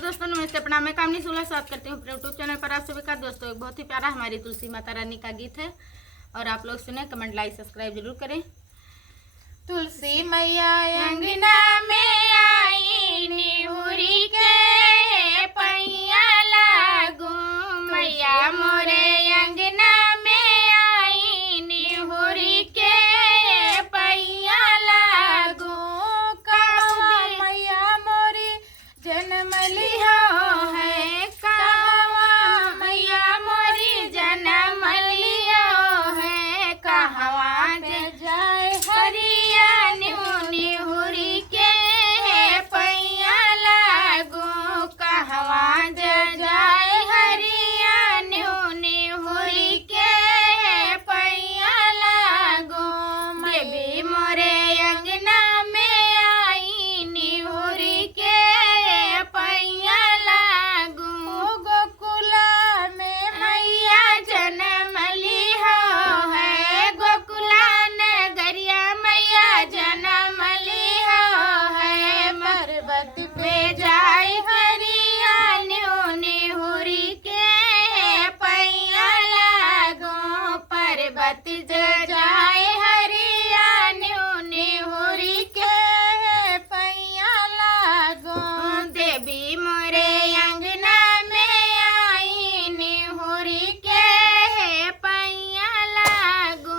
Hello दोस्तों, नमस्ते, प्रणाम। मैं कामनी सुला स्वागत करती हूँ अपने यूट्यूब चैनल पर। आप सभी का दोस्तों एक बहुत ही प्यारा हमारी तुलसी माता रानी का गीत है और आप लोग सुने, कमेंट, लाइक, सब्सक्राइब जरूर करें। तुलसी मैया अंगना में आई निहुरी के पैया लागू, मैया मोरे अंगना में आई निहुरी के पैया लागू। कहवा मैया मोरी जन्म लिया है, कहवा मैया मोरी जन्म लिया है, कहवा के जाए हरिया निहुरी के पैया लागू, कहवा जाए हरिया निहुरी के पैया लागू। देवी मोरे अंगना में आई निहुरी के पैया लागू। गोकुला में मैया जन्म लिया है, गोकुला नगरिया मैया जन्म लिया है, पर्वत पे जाए हरिया निहुरी के पैया लागू, पर्वत जाए हरिया निहुरी के पैया लागू। देवी मोरे अंगना में आई निहुरी के पैया लागू।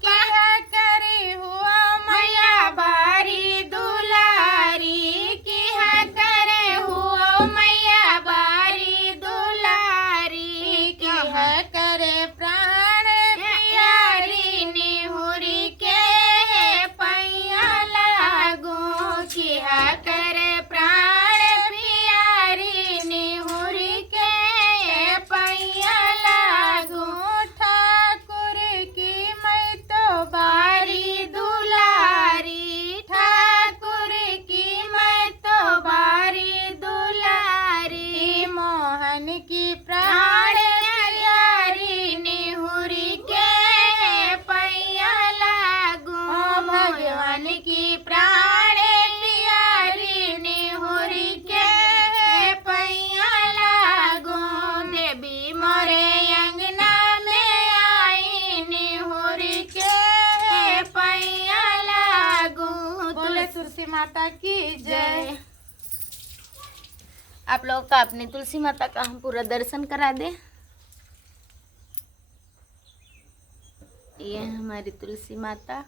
क्या करी हुआ मैया बारी दुलारी, क्या करे हुआ मैया बारी दुलारी, क्या करे प्राण प्यारी निहुरी के पैया लागू, क्या करे प्राण प्यारी निहुरी के पैया लागू। ठाकुर की मैं तो बारी दुलारी, ठाकुर की मैं तो बारी दुलारी, मोहन की प्राण प्यारी निहुरी के पैया लागू, भगवान की प्राण प्यारी निहुरी के पैया लागू। देवी मोरे अंगना में आई निहुरी के पैया लागू। बोले तुलसी माता की जय। आप लोगों का अपनी तुलसी माता का हम पूरा दर्शन करा दें। ये है हमारी तुलसी माता।